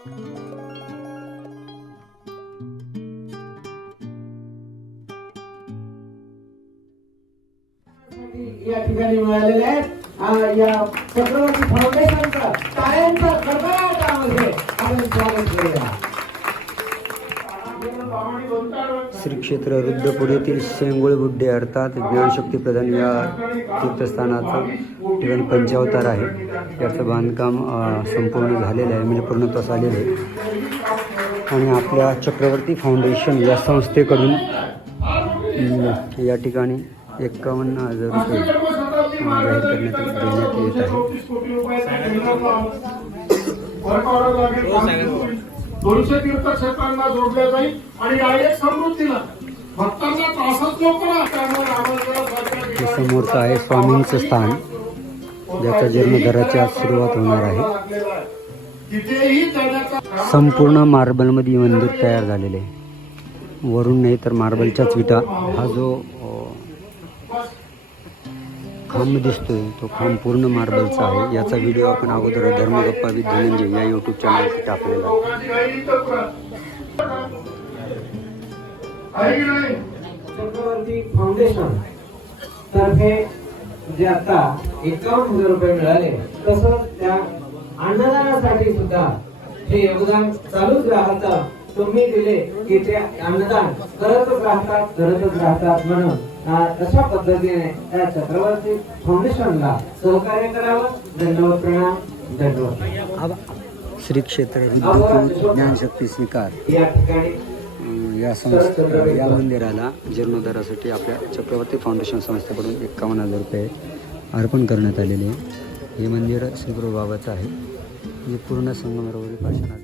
या ठिकाणी मिळालेले आहेत. या चक्रवर्ती फाउंडेशनचा टाळ्यांचा कडकडाट आवाजामध्ये आपण स्वागत करूया. श्री क्षेत्र रुद्रपूर येथील शेंगुळ बुड्डे अर्थात ज्ञानशक्ती प्रधान या तीर्थस्थानाचं ठिकाण पंचावतार आहे. याचं बांधकाम संपूर्ण झालेलं आहे. म्हणजे पूर्णत्वास आलेलं आहे. आणि आपल्या चक्रवर्ती फाउंडेशन या संस्थेकडून या ठिकाणी एकावन्न हजार रुपये जाहीर करण्यात देण्यात येत आहे. हो, दोनशे तीर्थक्षेत्रांना जोडल्या जाईल आणि डायरेक्ट समृद्धीला भक्तांना त्रासच नको ना त्यामुळे समोरचं आहे स्वामींचं स्थान ज्याचा जीर्णोद्धाराची आज सुरुवात होणार आहे. संपूर्ण मार्बलमध्ये मंदिर तयार झालेले आहे. वरून नाही तर मार्बलच्याच विटा हा जो खांब दिसतोय तो खांब पूर्ण मार्बलचा आहे. याचा व्हिडिओ आपण अगोदर धर्मगप्पा विथ धनंजय या यूट्यूब चॅनलवरती टाकलेला आहे. चक्रवर्ती फाउंडेशन तर्फे जे आता एकावन्न हजार रुपये मिळाले तसंच त्या अन्नदानासाठी सुद्धा हे योगदान चालूच राहतं. तुम्ही दिले की ते अन्नदान करतच राहतात करतच राहतात म्हणून. तशा पद्धतीने त्या चक्रवर्ती फाउंडेशनला सहकार्य करावं. दंडवत प्रणाम. दंडवत आबा. श्री क्षेत्र रुद्रपूर ज्ञानशक्ती स्वीकार. या ठिकाणी अं, या संस्था या मंदिराला जीर्णोद्धारासाठी आपल्या चक्रवर्ती फाउंडेशन संस्थेकडून एकावन्न हजार रुपये अर्पण करण्यात आलेले आहे. हे मंदिर श्रीगुरु बाबाचं आहे. जे पूर्ण संगमरवरी पाषाणात